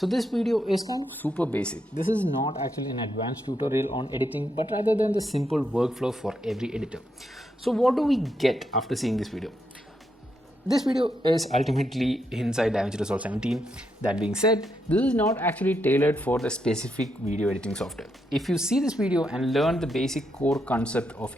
So this video is kind of super basic. This is not actually an advanced tutorial on editing, but rather than the simple workflow for every editor. So what do we get after seeing this video? This video is ultimately inside Davinci Resolve 17. That being said, this is not actually tailored for the specific video editing software. If you see this video and learn the basic core concept of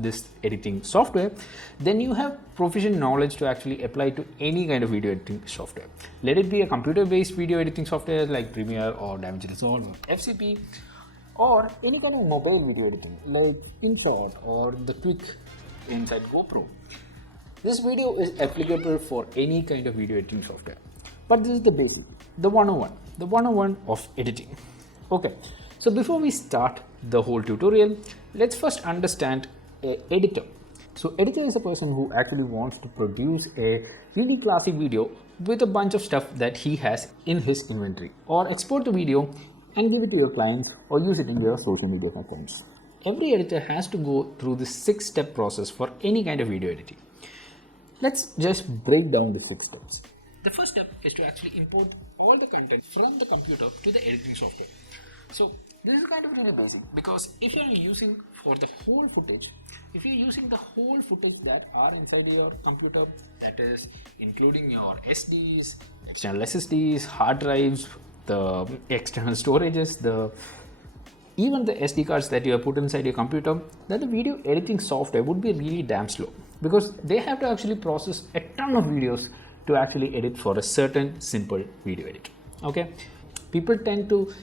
this editing software, then you have proficient knowledge to actually apply to any kind of video editing software. Let it be a computer-based video editing software like Premiere or Davinci Resolve or FCP, or any kind of mobile video editing like InShot or the Quick inside GoPro. This video is applicable for any kind of video editing software, but this is the basic, the 101 of editing. Okay, so before we start the whole tutorial, let's first understand an editor. So editor is a person who actually wants to produce a really classic video with a bunch of stuff that he has in his inventory, or export the video and give it to your client or use it in your social media accounts. Every editor has to go through this 6-step process for any kind of video editing. Let's just break down the 6 steps. The first step is to actually import all the content from the computer to the editing software. So this is kind of really basic, because if you're using for the whole footage, if you're using the whole footage that are inside your computer, that is including your SDs, external SSDs, hard drives, the external storages, even the SD cards that you have put inside your computer, then the video editing software would be really damn slow, because they have to actually process a ton of videos to actually edit for a certain simple video edit. Okay, people tend to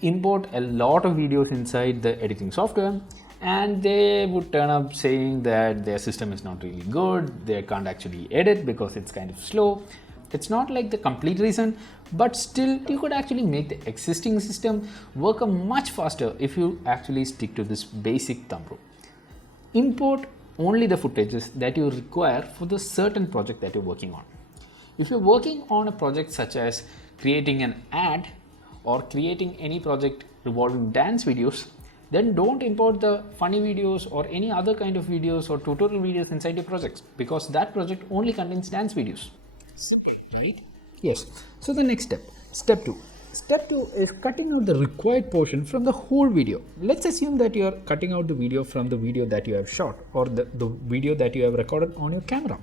import a lot of videos inside the editing software, and they would turn up saying that their system is not really good, they can't actually edit because it's kind of slow. It's not like the complete reason, but still you could actually make the existing system work much faster if you actually stick to this basic thumb rule. Import only the footages that you require for the certain project that you're working on. If you're working on a project such as creating an ad or creating any project revolving dance videos, then don't import the funny videos or any other kind of videos or tutorial videos inside your projects, because that project only contains dance videos. Right? Yes. So the next step, step 2. Step 2 is cutting out the required portion from the whole video. Let's assume that you are cutting out the video from the video that you have shot, or the video that you have recorded on your camera.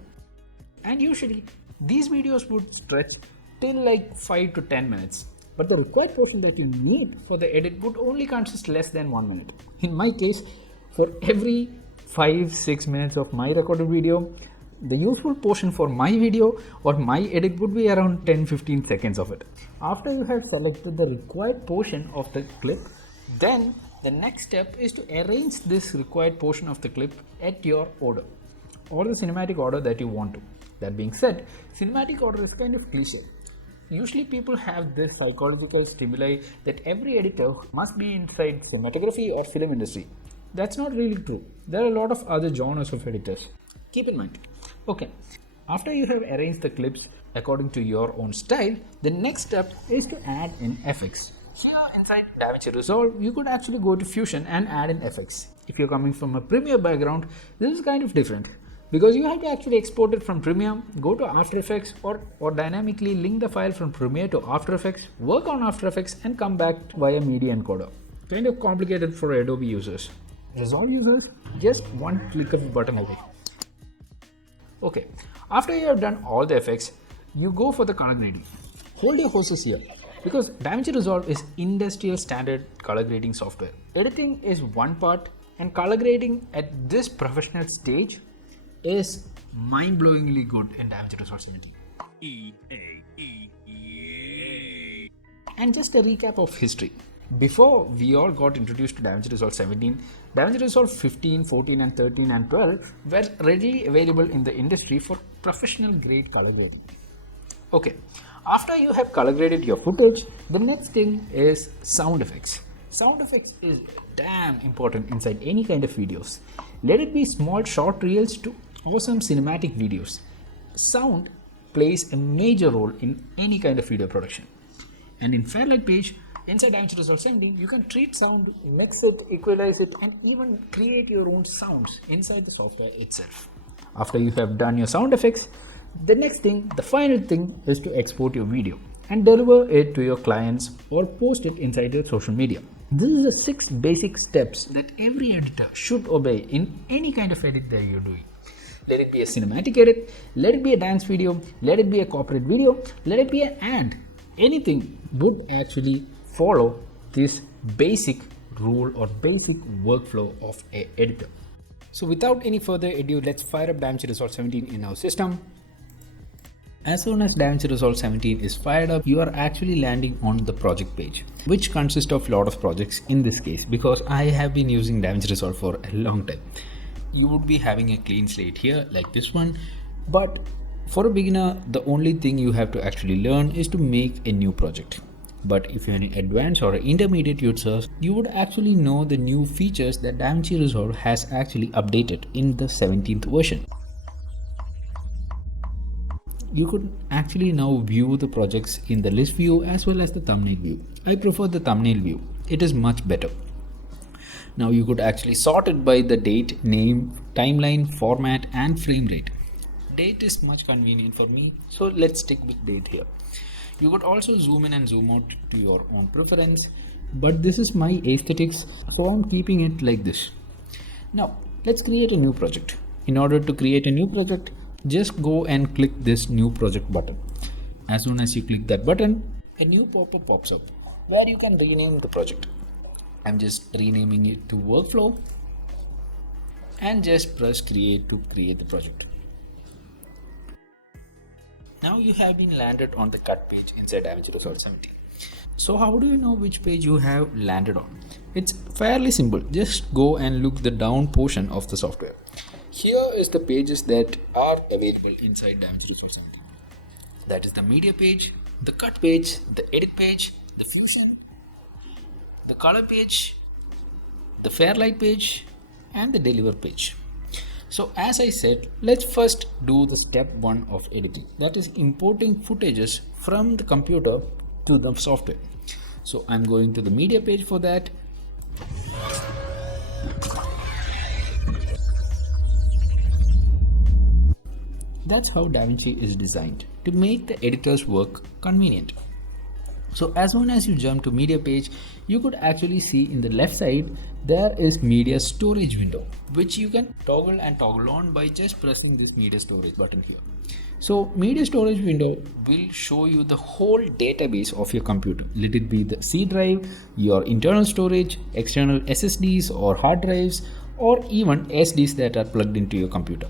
And usually these videos would stretch till like 5 to 10 minutes. But the required portion that you need for the edit would only consist less than 1 minute. In my case, for every 5-6 minutes of my recorded video, the useful portion for my video or my edit would be around 10-15 seconds of it. After you have selected the required portion of the clip, then the next step is to arrange this required portion of the clip at your order, or the cinematic order that you want to. That being said, cinematic order is kind of cliche. Usually people have this psychological stimuli that every editor must be inside cinematography or film industry. That's not really true. There are a lot of other genres of editors. Keep in mind. Okay, after you have arranged the clips according to your own style, the next step is to add in effects. Here inside Davinci Resolve, you could actually go to Fusion and add in effects. If you're coming from a Premiere background, this is kind of different, because you have to actually export it from Premiere, go to After Effects, or dynamically link the file from Premiere to After Effects, work on After Effects, and come back via Media Encoder. Kind of complicated for Adobe users. Resolve users, just one click of a button away. Okay, after you have done all the effects, you go for the color grading. Hold your horses here, because Davinci Resolve is industrial standard color grading software. Editing is one part, and color grading at this professional stage is mind-blowingly good in Davinci Resolve 17. And just a recap of history. Before we all got introduced to Davinci Resolve 17, Davinci Resolve 15, 14 and 13 and 12 were readily available in the industry for professional grade color grading. Okay, after you have color graded your footage, the next thing is sound effects. Sound effects is damn important inside any kind of videos. Let it be small short reels to awesome cinematic videos. Sound plays a major role in any kind of video production. And in Fairlight page, inside Davinci Resolve 17, you can treat sound, mix it, equalize it, and even create your own sounds inside the software itself. After you have done your sound effects, the next thing, the final thing, is to export your video. and deliver it to your clients or post it inside your social media. This is the 6 basic steps that every editor should obey in any kind of edit that you're doing. Let it be a cinematic edit, let it be a dance video, let it be a corporate video, let it be an ad. Anything would actually follow this basic rule or basic workflow of an editor. So without any further ado, let's fire up Davinci Resolve 17 in our system. As soon as Davinci Resolve 17 is fired up, you are actually landing on the project page, which consists of a lot of projects in this case, because I have been using Davinci Resolve for a long time. You would be having a clean slate here like this one, but for a beginner, the only thing you have to actually learn is to make a new project. But if you're an advanced or an intermediate user, you would actually know the new features that Davinci Resolve has actually updated in the 17th version. You could actually now view the projects in the list view as well as the thumbnail view. I prefer the thumbnail view. It is much better. Now you could actually sort it by the date, name, timeline, format and frame rate. Date is much convenient for me, so let's stick with date here. You could also zoom in and zoom out to your own preference, but this is my aesthetics, so I'm keeping it like this. Now let's create a new project. In order to create a new project, just go and click this new project button. As soon as you click that button, a new pop-up pops up where you can rename the project. I'm just renaming it to workflow and just press create to create the project. Now you have been landed on the cut page inside Davinci Resolve 17. So how do you know which page you have landed on? It's fairly simple. Just go and look the down portion of the software. Here is the pages that are available inside Davinci Resolve 17. That is the media page, the cut page, the edit page, the fusion, the color page, the Fairlight page and the deliver page. So as I said, let's first do the step 1 of editing, that is importing footages from the computer to the software. So I'm going to the media page for that. That's how Davinci is designed, to make the editor's work convenient. So as soon as you jump to media page, you could actually see in the left side there is media storage window, which you can toggle and toggle on by just pressing this media storage button here. So media storage window will show you the whole database of your computer. Let it be the C drive, your internal storage, external SSDs or hard drives, or even SDs that are plugged into your computer.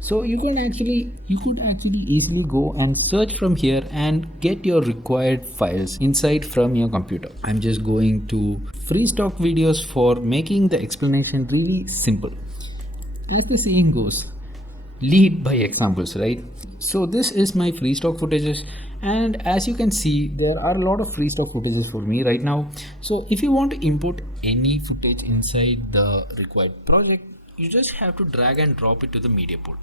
So you could actually easily go and search from here and get your required files inside from your computer. I'm just going to free stock videos for making the explanation really simple. Like the saying goes, lead by examples, right? So this is my free stock footages, and as you can see, there are a lot of free stock footages for me right now. So if you want to import any footage inside the required project, you just have to drag and drop it to the media pool.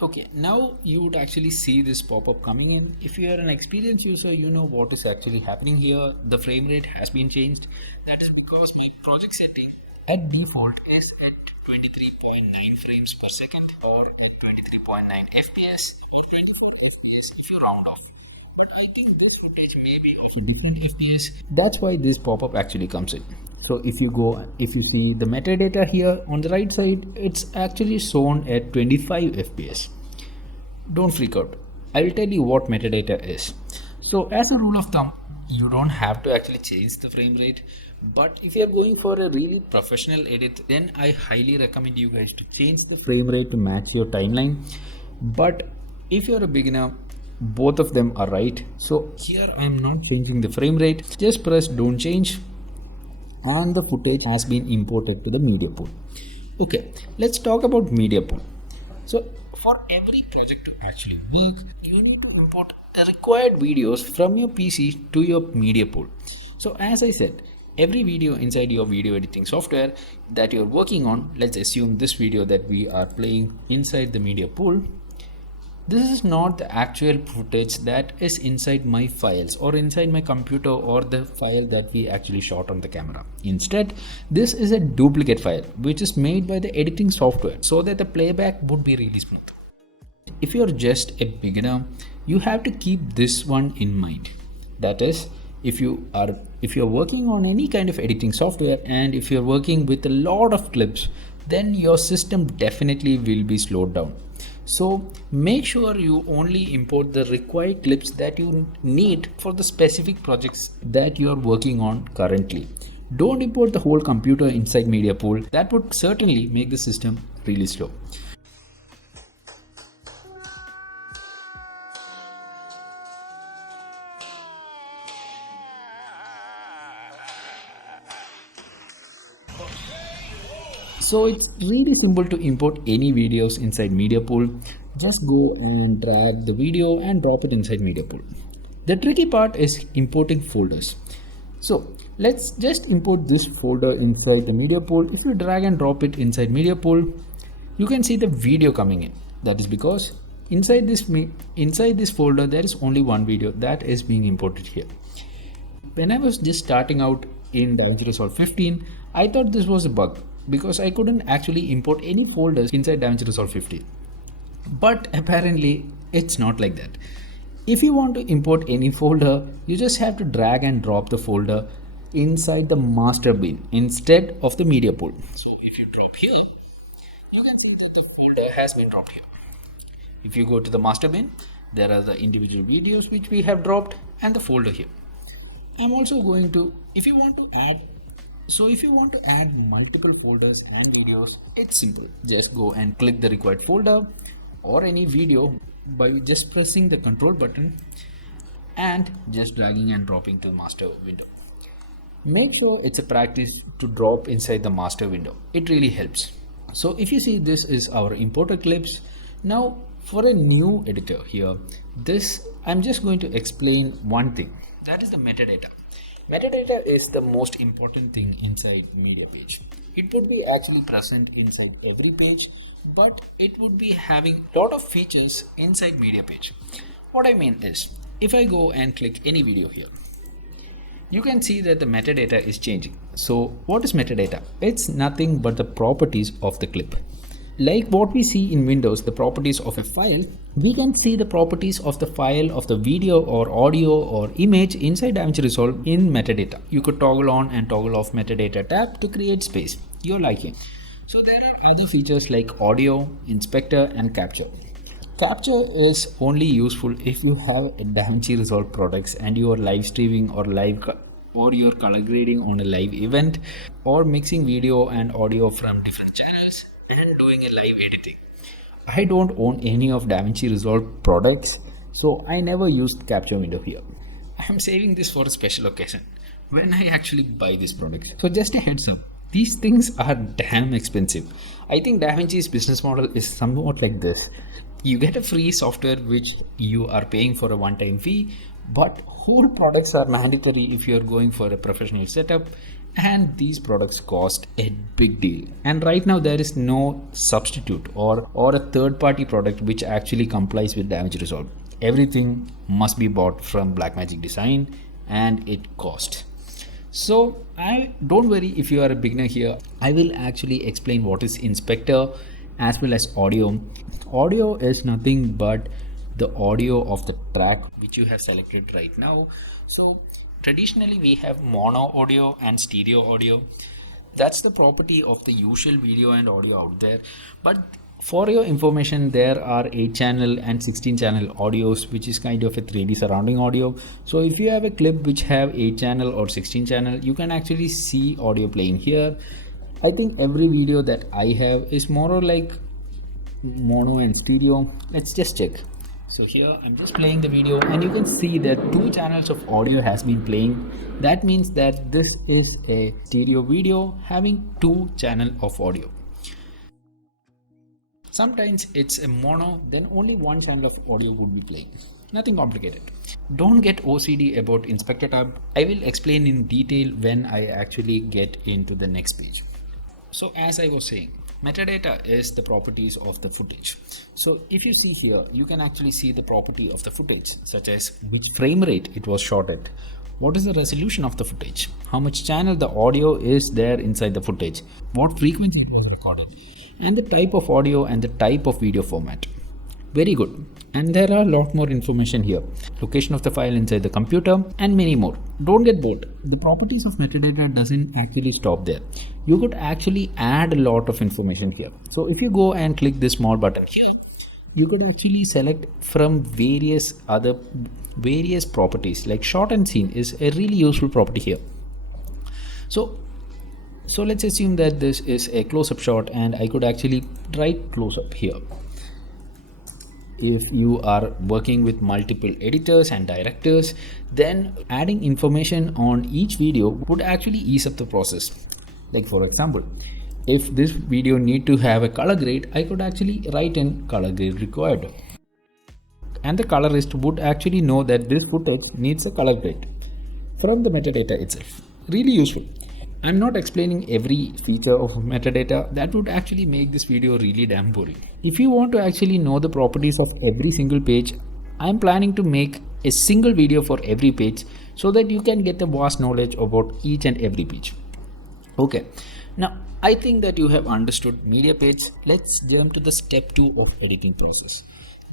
Okay, now you would actually see this pop-up coming in. If you are an experienced user, you know what is actually happening here. The frame rate has been changed. That is because my project setting at default is at 23.9 frames per second or at 23.9 FPS or 24 FPS if you round off. But I think this footage may be of a different FPS. That's why this pop-up actually comes in. So if you see the metadata here on the right side, it's actually shown at 25 FPS. Don't freak out. I will tell you what metadata is. So as a rule of thumb, you don't have to actually change the frame rate. But if you are going for a really professional edit, then I highly recommend you guys to change the frame rate to match your timeline. But if you're a beginner, both of them are right. So here I am not changing the frame rate. Just press don't change, and the footage has been imported to the media pool. Okay, let's talk about media pool. So for every project to actually work, you need to import the required videos from your PC to your media pool. So as I said, every video inside your video editing software that you're working on, let's assume this video that we are playing inside the media pool, this is not the actual footage that is inside my files or inside my computer or the file that we actually shot on the camera. Instead, this is a duplicate file which is made by the editing software so that the playback would be really smooth. If you're just a beginner, you have to keep this one in mind. That is, if you're working on any kind of editing software and if you're working with a lot of clips, then your system definitely will be slowed down. So make sure you only import the required clips that you need for the specific projects that you are working on currently. Don't import the whole computer inside media pool. That would certainly make the system really slow. So it's really simple to import any videos inside media pool. Just go and drag the video and drop it inside media pool. The tricky part is importing folders. So let's just import this folder inside the media pool. If you drag and drop it inside media pool, you can see the video coming in. That is because inside this folder there is only one video that is being imported here. When I was just starting out in Davinci Resolve 15, I thought this was a bug because I couldn't actually import any folders inside Davinci Resolve 15. But apparently it's not like that. If you want to import any folder, you just have to drag and drop the folder inside the master bin instead of the media pool. So if you drop here, you can see that the folder has been dropped here. If you go to the master bin, there are the individual videos which we have dropped and the folder here. I'm also going to, if you want to add multiple folders and videos, it's simple. Just go and click the required folder or any video by just pressing the control button and just dragging and dropping to the master window. Make sure it's a practice to drop inside the master window. It really helps. So if you see, this is our imported clips. Now for a new editor here, I'm just going to explain one thing. That is the metadata. Metadata is the most important thing inside media page. It would be actually present inside every page, but it would be having a lot of features inside media page. What I mean is, if I go and click any video here, you can see that the metadata is changing. So what is metadata? It's nothing but the properties of the clip. Like what we see in Windows, the properties of a file, we can see the properties of the file of the video or audio or image inside Davinci Resolve in metadata. You could toggle on and toggle off metadata tab to create space you're liking. So there are other features like audio, inspector and capture. Capture is only useful if you have a Davinci Resolve products and you are live streaming or you're color grading on a live event or mixing video and audio from different channels and doing a live editing. I don't own any of Davinci Resolve products, so I never used capture window here. I am saving this for a special occasion when I actually buy this product. So just a heads up, these things are damn expensive. I think Davinci's business model is somewhat like this. You get a free software which you are paying for a one-time fee, but whole products are mandatory if you're going for a professional setup, and these products cost a big deal. And right now there is no substitute or a third-party product which actually complies with Davinci Resolve. Everything must be bought from Blackmagic Design and it costs. So don't worry if you are a beginner here. I will actually explain what is inspector as well as audio. Audio is nothing but the audio of the track which you have selected right now. So traditionally we have mono audio and stereo audio. That's the property of the usual video and audio out there. But for your information, there are 8-channel and 16-channel audios, which is kind of a 3D surrounding audio. So if you have a clip which have 8-channel or 16-channel, you can actually see audio playing here. I think every video that I have is more or like mono and stereo. Let's just check. So here I'm just playing the video and you can see that 2 channels of audio has been playing. That means that this is a stereo video having 2 channels of audio. Sometimes it's a mono, then only 1 channel of audio would be playing. Nothing complicated. Don't get OCD about inspector tab. I will explain in detail when I actually get into the next page. So as I was saying, metadata is the properties of the footage. So if you see here, you can actually see the property of the footage, such as which frame rate it was shot at, what is the resolution of the footage, how much channel the audio is there inside the footage, what frequency it was recorded, and the type of audio and the type of video format. Very good. And there are a lot more information here. Location of the file inside the computer and many more. Don't get bored. The properties of metadata doesn't actually stop there. You could actually add a lot of information here. So if you go and click this small button here, you could actually select from various properties. Like shot and scene is a really useful property here. So let's assume that this is a close-up shot and I could actually write close-up here. If you are working with multiple editors and directors, then adding information on each video would actually ease up the process. Like for example, if this video need to have a color grade, I could actually write in color grade required. And the colorist would actually know that this footage needs a color grade from the metadata itself. Really useful. I'm not explaining every feature of metadata. That would actually make this video really damn boring. If you want to actually know the properties of every single page, I'm planning to make a single video for every page so that you can get a vast knowledge about each and every page. Okay, now I think that you have understood media page. Let's jump to the step 2 of editing process.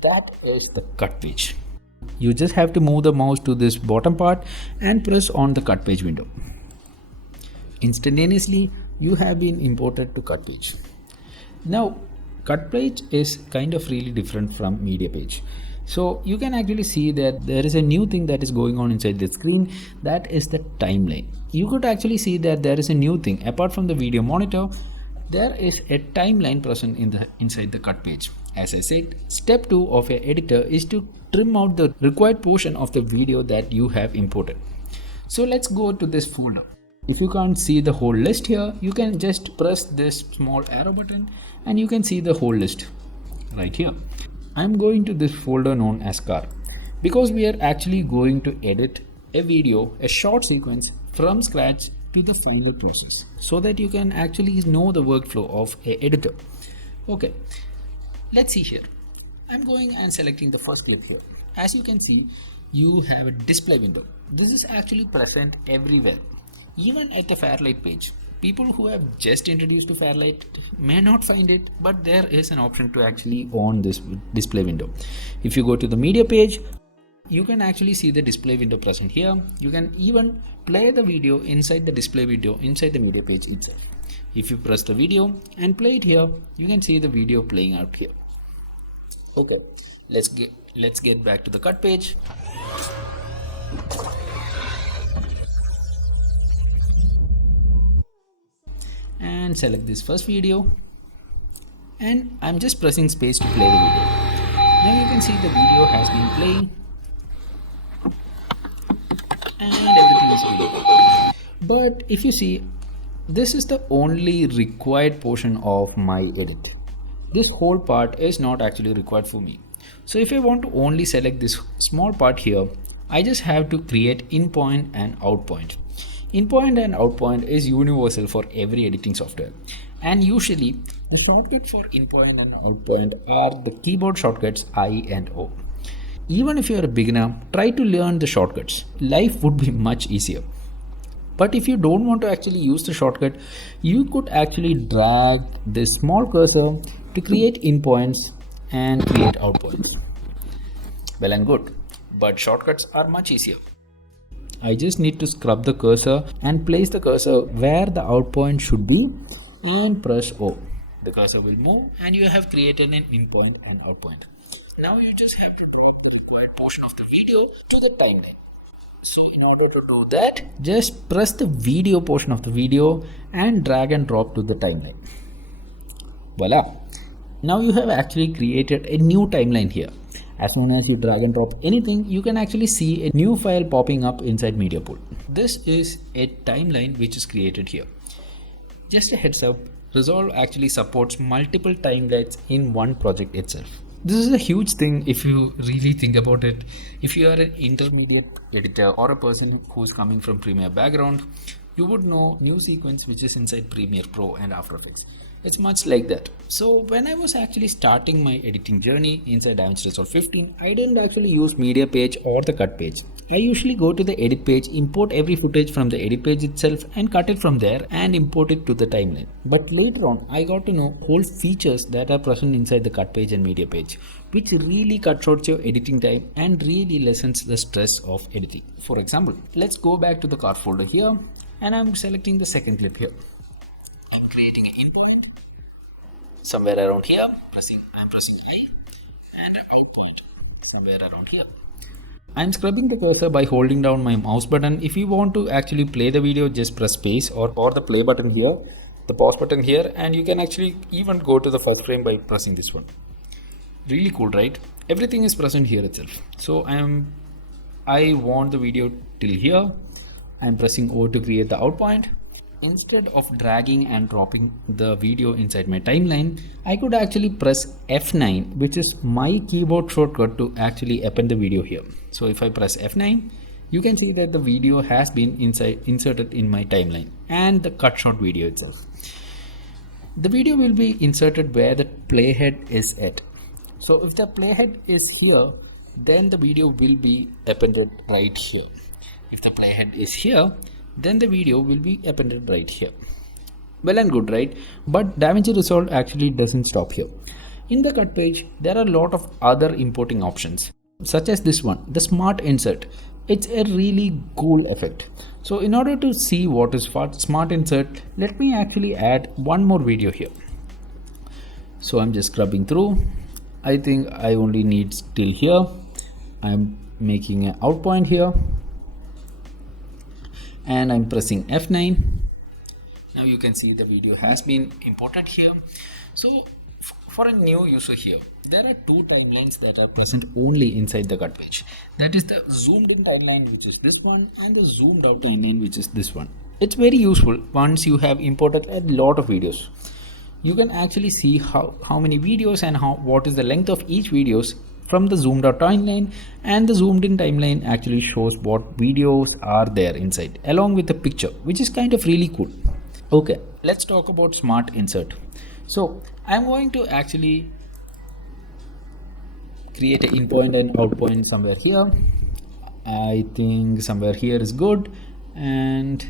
That is the cut page. You just have to move the mouse to this bottom part and press on the cut page window. Instantaneously, you have been imported to cut page. Now, cut page is kind of really different from media page. So you can actually see that there is a new thing that is going on inside the screen. That is the timeline. You could actually see that there is a new thing. Apart from the video monitor, there is a timeline present inside the cut page. As I said, step 2 of your editor is to trim out the required portion of the video that you have imported. So let's go to this folder. If you can't see the whole list here, you can just press this small arrow button and you can see the whole list right here. I'm going to this folder known as car because we are actually going to edit a video, a short sequence from scratch to the final process so that you can actually know the workflow of an editor. Okay, let's see here. I'm going and selecting the first clip here. As you can see, you have a display window. This is actually present everywhere. Even at the Fairlight page, people who have just introduced to Fairlight may not find it, but there is an option to actually on this display window. If you go to the media page, you can actually see the display window present here. You can even play the video inside the display window inside the media page itself. If you press the video and play it here, you can see the video playing out here. Okay, let's get back to the cut page. And select this first video and I'm just pressing space to play the video. Now you can see the video has been playing and everything is really good. But if you see, this is the only required portion of my edit. This whole part is not actually required for me. So if I want to only select this small part here, I just have to create in point and out point. In point and out point is universal for every editing software, and usually the shortcut for in point and out point are the keyboard shortcuts I and O. Even if you are a beginner, try to learn the shortcuts. Life would be much easier. But if you don't want to actually use the shortcut, you could actually drag this small cursor to create in points and create out points. Well and good, but shortcuts are much easier. I just need to scrub the cursor and place the cursor where the out point should be and press O. The cursor will move and you have created an in point and out point. Now you just have to drop the required portion of the video to the timeline. So in order to do that, just press the video portion of the video and drag and drop to the timeline. Voila! Now you have actually created a new timeline here. As soon as you drag and drop anything, you can actually see a new file popping up inside Media Pool. This is a timeline which is created here. Just a heads up, Resolve actually supports multiple timelines in one project itself. This is a huge thing if you really think about it. If you are an intermediate editor or a person who's coming from Premiere background, you would know new sequence which is inside Premiere Pro and After Effects. It's much like that. So when I was actually starting my editing journey inside Davinci Resolve 15, I didn't actually use media page or the cut page. I usually go to the edit page, import every footage from the edit page itself and cut it from there and import it to the timeline. But later on, I got to know whole features that are present inside the cut page and media page. which really cuts short your editing time and really lessens the stress of editing. For example, let's go back to the card folder here, and I'm selecting the second clip here. I'm creating an in point somewhere around here, I'm pressing I, and an out point somewhere around here. I'm scrubbing the cursor by holding down my mouse button. If you want to actually play the video, just press space or the play button here, the pause button here, and you can actually even go to the first frame by pressing this one. Really cool, right? Everything is present here itself. So I want the video till here. I'm pressing O to create the out point. Instead of dragging and dropping the video inside my timeline, I could actually press F9, which is my keyboard shortcut to actually append the video here. So if I press F9, you can see that the video has been inserted in my timeline and the cut short video itself. The video will be inserted where the playhead is at. So if the playhead is here, then the video will be appended right here. If the playhead is here, then the video will be appended right here. Well and good, right? But Davinci Resolve actually doesn't stop here. In the cut page, there are a lot of other importing options, such as this one, the smart insert. It's a really cool effect. So in order to see what is smart insert, let me actually add one more video here. So I'm just scrubbing through. I think I only need till here. I'm making an out point here, and I'm pressing F9. Now you can see the video has been imported here. So for a new user here, there are two timelines that are present only inside the cut page. That is the zoomed in timeline, which is this one, and the zoomed out timeline, which is this one. It's very useful once you have imported a lot of videos. You can actually see how many videos and what is the length of each videos from the zoomed out timeline, and the zoomed in timeline actually shows what videos are there inside along with the picture, which is kind of really cool. Okay, let's talk about smart insert. So I'm going to actually create an in point and out point somewhere here. I think somewhere here is good, and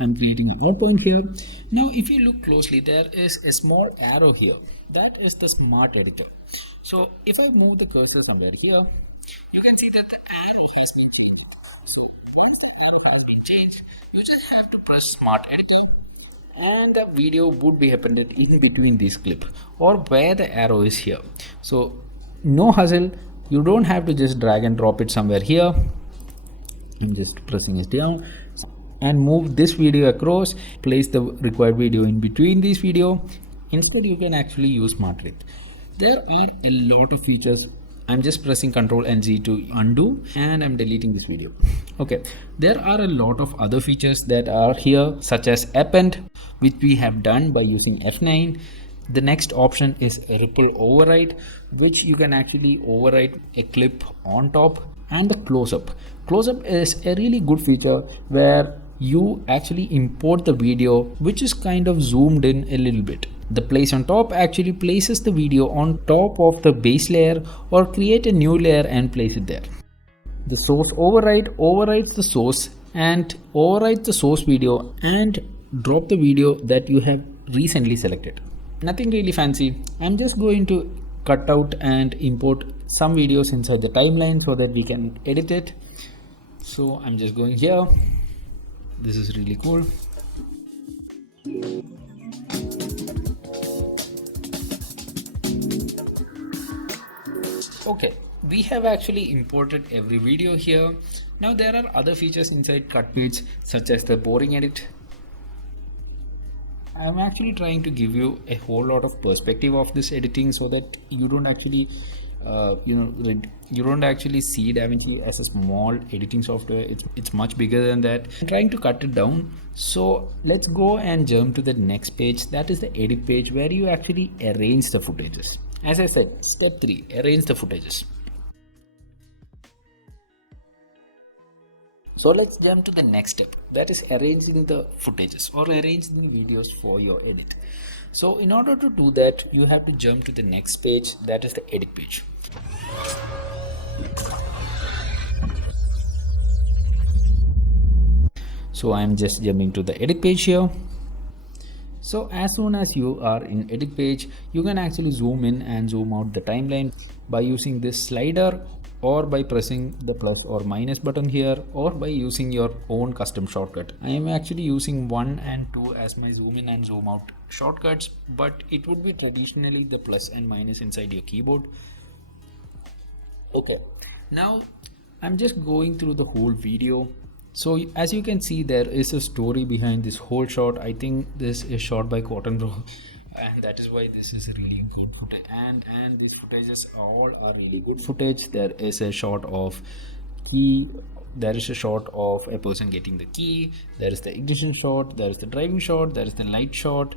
I'm creating an out point here. Now if you look closely, there is a small arrow here. That is the smart editor. So if I move the cursor somewhere here, you can see that the arrow has been changed. So once the arrow has been changed, you just have to press smart editor, and the video would be appended in between this clip or where the arrow is here. So no hassle, you don't have to just drag and drop it somewhere here. I'm just pressing it down and move this video across, place the required video in between this video. Instead, you can actually use smart edit. There are a lot of features. I'm just pressing Ctrl and Z to undo, and I'm deleting this video. Okay, there are a lot of other features that are here, such as append, which we have done by using F9. The next option is a ripple override, which you can actually override a clip on top, and the close-up. Close-up is a really good feature where you actually import the video, which is kind of zoomed in a little bit. The place on top actually places the video on top of the base layer, or create a new layer and place it there. The source override overrides the source and overrides the source video and drop the video that you have recently selected. Nothing really fancy. I'm just going to cut out and import some videos inside the timeline so that we can edit it. So I'm just going here. This is really cool. Okay, we have actually imported every video here. Now there are other features inside cut page, such as the boring edit. I'm actually trying to give you a whole lot of perspective of this editing so that you don't actually you don't actually see Davinci as a small editing software. It's much bigger than that. I'm trying to cut it down. So let's go and jump to the next page. That is the edit page, where you actually arrange the footages. As I said, step 3, arrange the footages. So let's jump to the next step, that is arranging the footages or arranging the videos for your edit. So in order to do that, you have to jump to the next page, that is the edit page. So I am just jumping to the edit page here. So as soon as you are in edit page, you can actually zoom in and zoom out the timeline by using this slider, or by pressing the plus or minus button here, or by using your own custom shortcut. I am actually using 1 and 2 as my zoom in and zoom out shortcuts, but it would be traditionally the plus and minus inside your keyboard. Okay, now I'm just going through the whole video. So as you can see, there is a story behind this whole shot. I think this is shot by Cotton Bro, and that is why this is really good footage. And these footages all are really good footage. There is a shot of key. There is a shot of a person getting the key. There is the ignition shot. There is the driving shot. There is the light shot.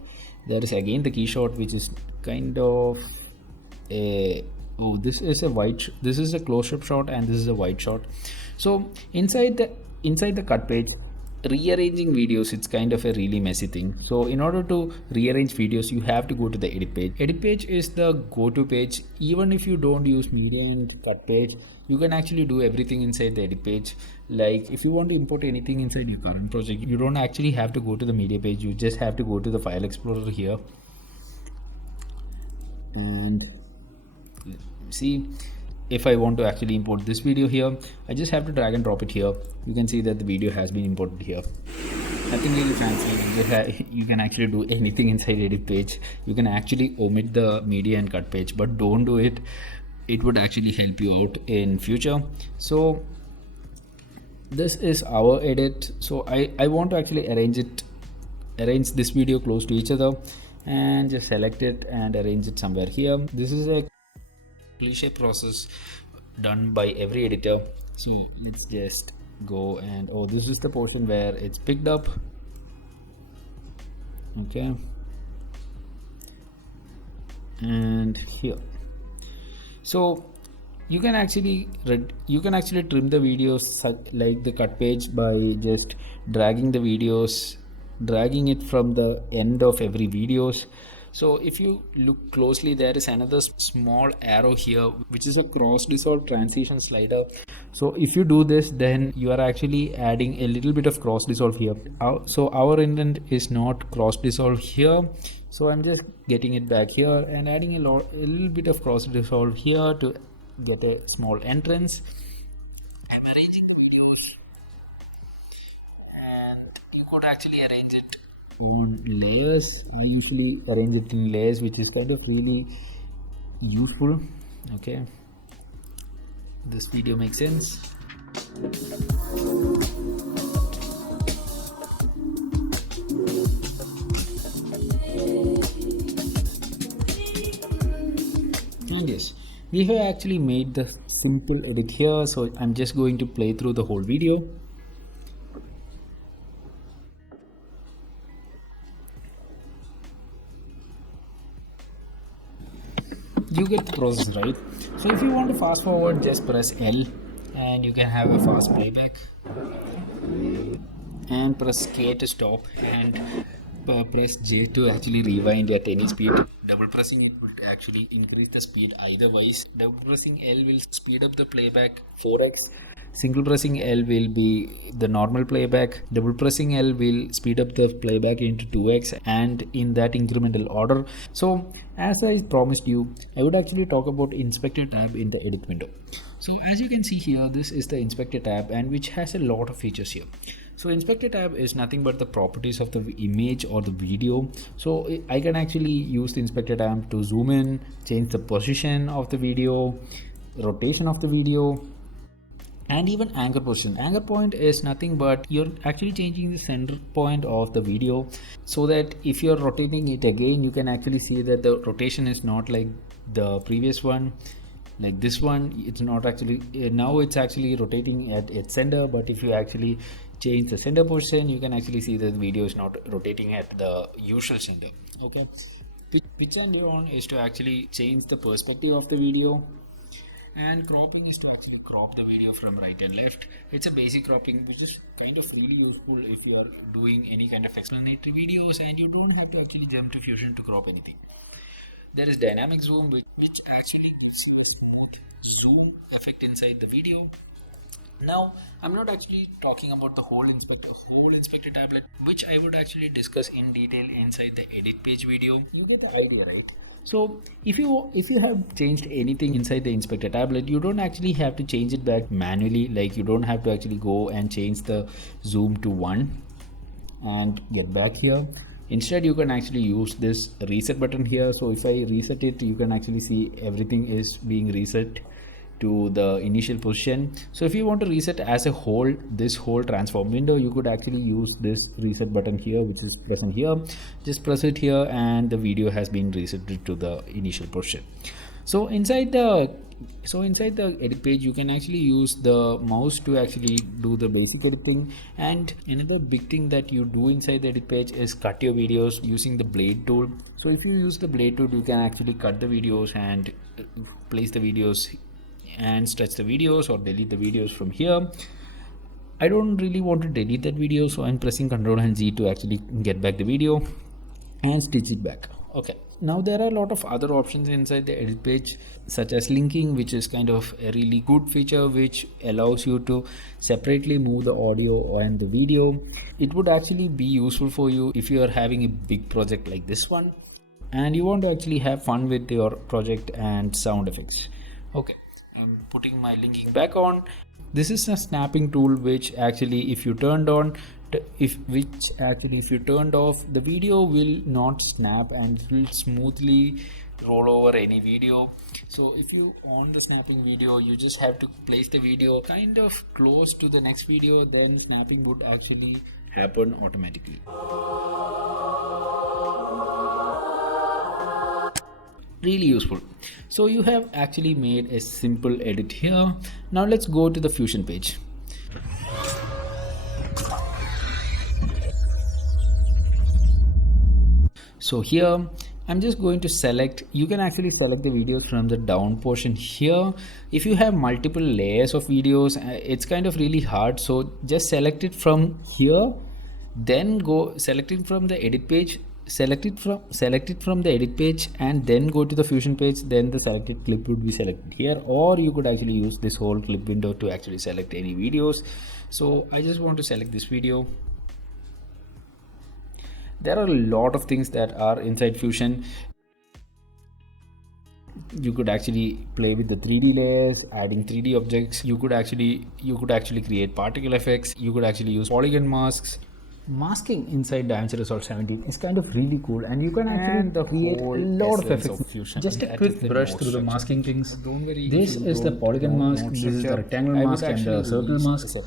There is again the key shot, which is kind of a this is a this is a close-up shot, and this is a wide shot. So inside the cut page, rearranging videos, it's kind of a really messy thing. So in order to rearrange videos, you have to go to the edit page. Edit page is the go-to page. Even if you don't use media and cut page, you can actually do everything inside the edit page. Like if you want to import anything inside your current project, you don't actually have to go to the media page. You just have to go to the file explorer here, and see, if I want to actually import this video here, I just have to drag and drop it here. You can see that the video has been imported here. Nothing really fancy. You can actually do anything inside edit page. You can actually omit the media and cut page, but don't do it. It would actually help you out in future. So this is our edit. So I want to actually arrange this video close to each other, and just select it and arrange it somewhere here. This is a cliche process done by every editor. So let's just go, and this is the portion where it's picked up. Okay, and here, so you can actually trim the videos like the cut page by just dragging it from the end of every videos. So if you look closely, there is another small arrow here, which is a cross dissolve transition slider. So if you do this, then you are actually adding a little bit of cross dissolve here. So our intent is not cross dissolve here. So I'm just getting it back here and adding a little bit of cross dissolve here to get a small entrance. I'm arranging videos, and you could actually arrange it on layers. I usually arrange it in layers, which is kind of really useful. Okay, this video makes sense. And yes, we have actually made the simple edit here, so I'm just going to play through the whole video. You get the process, right? So if you want to fast forward, just press L and you can have a fast playback, and press K to stop, and press J to actually rewind at any speed. Double pressing it will actually increase the speed either ways. Double pressing L will speed up the playback 4x. Single pressing L will be the normal playback. Double pressing L will speed up the playback into 2x, and in that incremental order. So as I promised you, I would actually talk about inspector tab in the edit window. So as you can see here, this is the inspector tab, and which has a lot of features here. So inspector tab is nothing but the properties of the image or the video. So I can actually use the inspector tab to zoom in, change the position of the video, rotation of the video, and even anchor position. Anchor point is nothing but you're actually changing the center point of the video, so that if you're rotating it again, you can actually see that the rotation is not like the previous one. Like this one, it's not actually, now it's actually rotating at its center, but if you actually change the center position, you can actually see that the video is not rotating at the usual center. Okay, pitch and on is to actually change the perspective of the video, and cropping is to actually crop the video from right and left. It's a basic cropping, which is kind of really useful if you are doing any kind of explanatory videos and you don't have to actually jump to Fusion to crop anything. There is dynamic zoom, which actually gives you a smooth zoom effect inside the video. Now, I'm not actually talking about the whole inspector tablet, which I would actually discuss in detail inside the edit page video. You get the idea, right? So if you have changed anything inside the inspector tablet, you don't actually have to change it back manually. Like you don't have to actually go and change the zoom to 1 and get back here. Instead, you can actually use this reset button here. So if I reset it, you can actually see everything is being reset to the initial position. So if you want to reset as a whole this whole transform window, you could actually use this reset button here, which is press on here. Just press it here and the video has been reset to the initial position. So inside the edit page, you can actually use the mouse to actually do the basic editing. And another big thing that you do inside the edit page is cut your videos using the blade tool. So if you use the blade tool, you can actually cut the videos and place the videos and stretch the videos or delete the videos from here. I don't really want to delete that video, so I'm pressing Ctrl and Z to actually get back the video and stitch it back. Okay, now there are a lot of other options inside the edit page, such as linking, which is kind of a really good feature which allows you to separately move the audio and the video. It would actually be useful for you if you are having a big project like this one and you want to actually have fun with your project and sound effects. Okay, I'm putting my linking back on. This is a snapping tool which actually if you turned on, if you turned off, the video will not snap and it will smoothly roll over any video. So if you on the snapping video, you just have to place the video kind of close to the next video, then snapping would actually happen automatically. Really useful. So you have actually made a simple edit here. Now let's go to the Fusion page. So here I'm just going to select, you can actually select the videos from the down portion here. If you have multiple layers of videos, it's kind of really hard, so just select it from here, then go select it from the edit page, select it from the edit page and then go to the Fusion page. Then the selected clip would be selected here, or you could actually use this whole clip window to actually select any videos. So I just want to select this video. There are a lot of things that are inside Fusion. You could actually play with the 3D layers, adding 3D objects. You could actually create particle effects. You could actually use polygon masks. Masking inside Davinci Resolve 17 is kind of really cool, and you can actually create a lot of effects. Just a quick brush through the masking things. Don't worry, this is the polygon mask, this is the rectangle mask and the circle mask.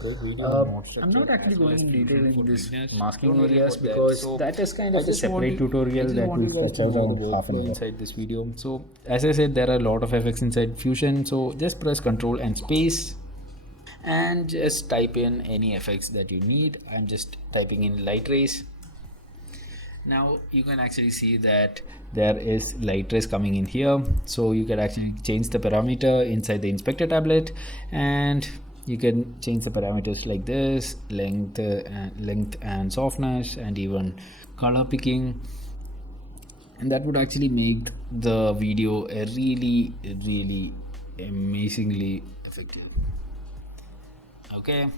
I'm not actually going in detail in this masking areas because that is kind of a separate tutorial that will stretch out on half an hour inside this video. So as I said, there are a lot of effects inside Fusion, so just press Ctrl and space and just type in any effects that you need. I'm just typing in light rays. Now you can actually see that there is light rays coming in here, so you can actually change the parameter inside the inspector tablet, and you can change the parameters like this, length and softness, and even color picking, and that would actually make the video a really amazingly effective. Okay,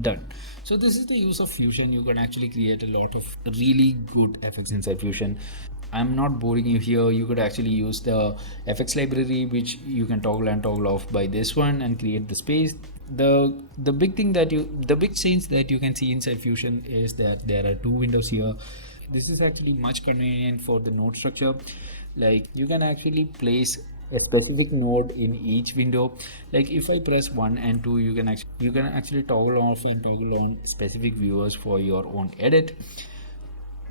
done. So this is the use of Fusion. You can actually create a lot of really good effects inside Fusion. I'm not boring you here. You could actually use the effects library, which you can toggle and toggle off by this one and create the space. The big change that you can see inside Fusion is that there are two windows here. This is actually much convenient for the node structure. Like you can actually place a specific node in each window. Like if I press 1 and 2, you can actually toggle off and toggle on specific viewers for your own edit.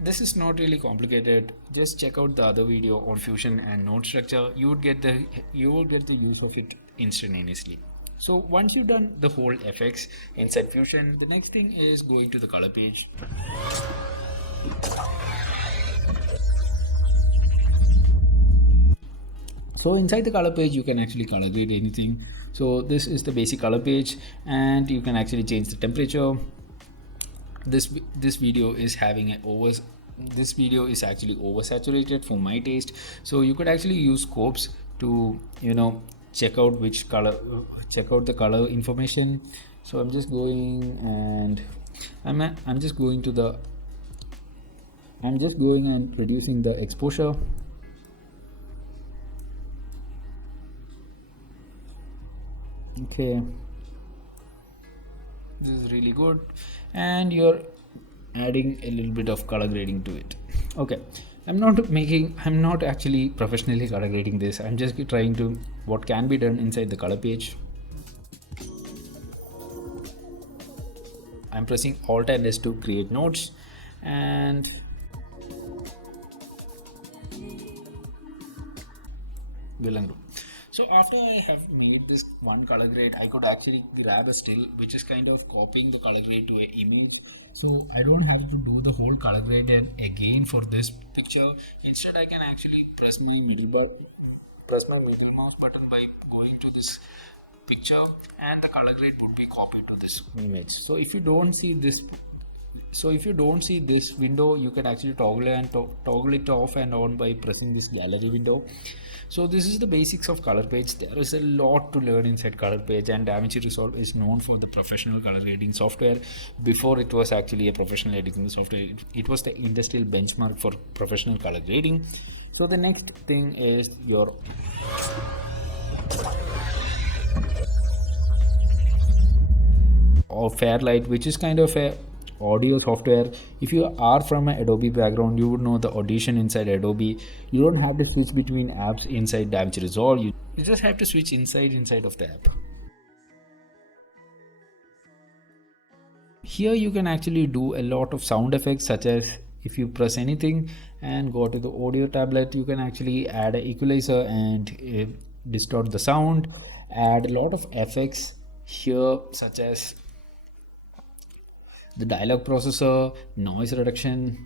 This is not really complicated. Just check out the other video on Fusion and node structure. You will get the use of it instantaneously. So once you've done the whole effects inside Fusion, the next thing is going to the color page. So inside the color page, you can actually color grade anything. So this is the basic color page, and you can actually change the temperature. This video is having an this video is actually oversaturated for my taste, so you could actually use scopes to check out which color, check out the color information. So I'm just going and I'm just going to the I'm just going and reducing the exposure. Okay, this is really good, and you're adding a little bit of color grading to it. Okay, I'm not actually professionally color grading this. I'm just trying to what can be done inside the color page. I'm pressing Alt and S to create nodes, and will undo. So after I have made this one color grade, I could actually grab a still which is kind of copying the color grade to an image. So I don't have to do the whole color grade again for this picture. Instead, I can actually press my middle mouse button by going to this picture, and the color grade would be copied to this image. So if you don't see this window, you can actually toggle it off and on by pressing this gallery window. So this is the basics of color page. There is a lot to learn inside color page, and Davinci Resolve is known for the professional color grading software. Before it was actually a professional editing software, it was the industrial benchmark for professional color grading. So the next thing is your Fairlight, which is kind of a audio software. If you are from an Adobe background, you would know the Audition inside Adobe. You don't have to switch between apps inside Davinci Resolve. You just have to switch inside of the app. Here you can actually do a lot of sound effects, such as if you press anything and go to the audio tablet, you can actually add an equalizer and distort the sound, add a lot of effects here, such as the dialogue processor, noise reduction,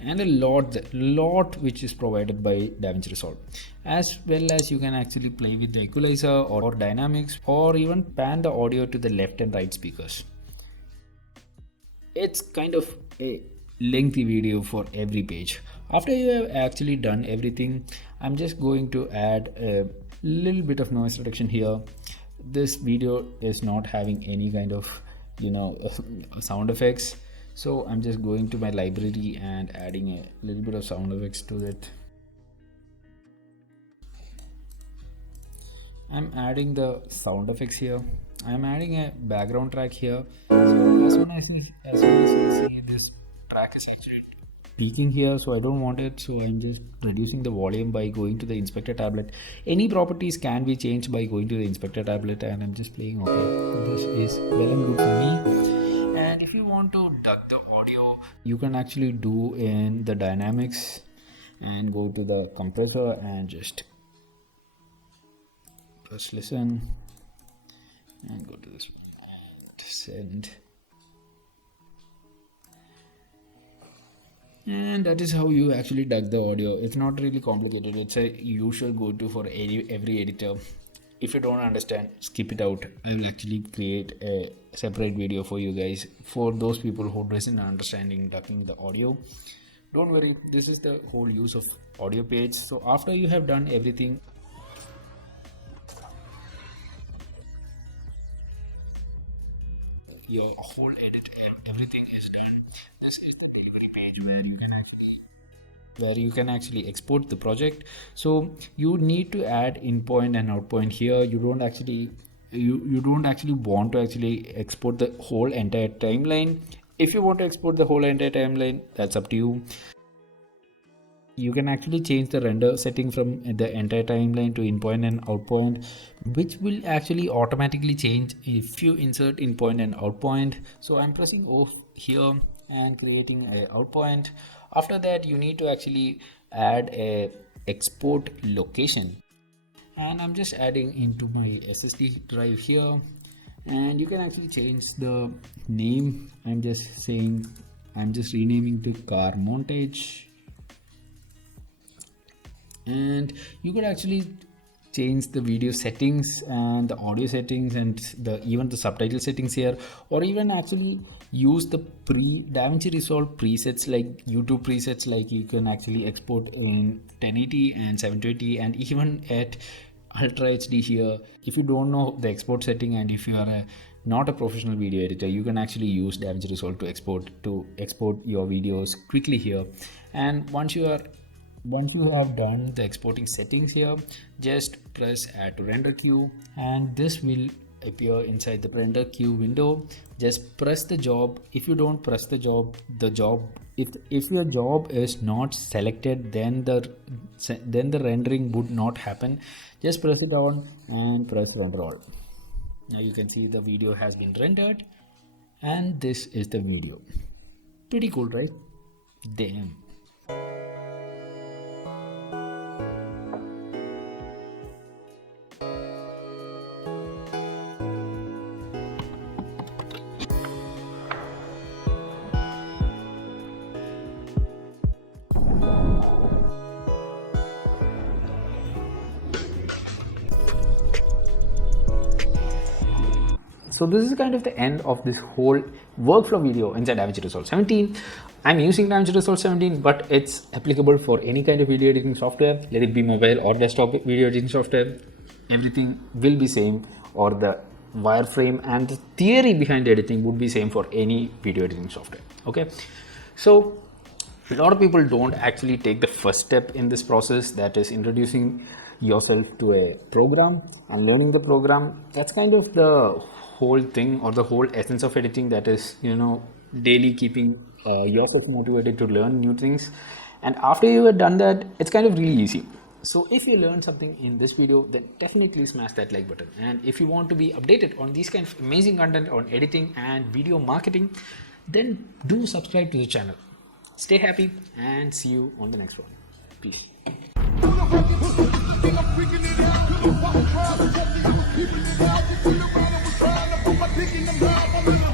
and a lot which is provided by Davinci Resolve. As well as you can actually play with the equalizer or dynamics, or even pan the audio to the left and right speakers. It's kind of a lengthy video for every page. After you have actually done everything, I'm just going to add a little bit of noise reduction here. This video is not having any kind of sound effects, so I'm just going to my library and adding a little bit of sound effects to it. I'm adding the sound effects here. I'm adding a background track here. So as soon as you see this track is actually peaking here, so I don't want it, so I'm just reducing the volume by going to the inspector tablet. Any properties can be changed by going to the inspector tablet, and I'm just playing okay. This is well and good for me. And if you want to duck the audio, you can actually do in the dynamics and go to the compressor and just press listen and go to this and send. And that is how you actually duck the audio. It's not really complicated. It's a usual go-to for every editor. If you don't understand, skip it out. I will actually create a separate video for you guys, for those people who doesn't understanding ducking the audio. Don't worry, this is the whole use of audio page. So after you have done everything, your whole edit, everything is done. This is the delivery page where you can actually export the project. So you need to add in point and out point here. You don't actually want to actually export the whole entire timeline. If you want to export the whole entire timeline, that's up to you. You can actually change the render setting from the entire timeline to in point and out point, which will actually automatically change if you insert in point and out point. So I'm pressing off here and creating a out point. After that, you need to actually add a export location, and I'm just adding into my SSD drive here, and you can actually change the name. I'm just renaming to car montage, and you could actually change the video settings and the audio settings and even the subtitle settings here, or even actually use the Davinci Resolve presets like YouTube presets, like you can actually export in 1080 and 720 and even at Ultra HD here. If you don't know the export setting and if you are not a professional video editor, you can actually use Davinci Resolve to export your videos quickly here. And once you have done the exporting settings here, just press add to render queue and this will appear inside the render queue window. Just press the job. If you don't press the job, if your job is not selected, then the rendering would not happen. Just press it on and press render all. Now you can see the video has been rendered and this is the video. Pretty cool, right? Damn. So this is kind of the end of this whole workflow video inside Davinci Resolve 17. I'm using Davinci Resolve 17, but it's applicable for any kind of video editing software, let it be mobile or desktop video editing software. Everything will be same, or the wireframe and the theory behind editing would be same for any video editing software. Okay, so a lot of people don't actually take the first step in this process, that is introducing yourself to a program and learning the program. That's kind of the whole thing, or the whole essence of editing, that is, daily keeping yourself motivated to learn new things. And after you have done that, it's kind of really easy. So if you learned something in this video, then definitely smash that like button. And if you want to be updated on these kind of amazing content on editing and video marketing, then do subscribe to the channel. Stay happy and see you on the next one. Peace. Picking them down,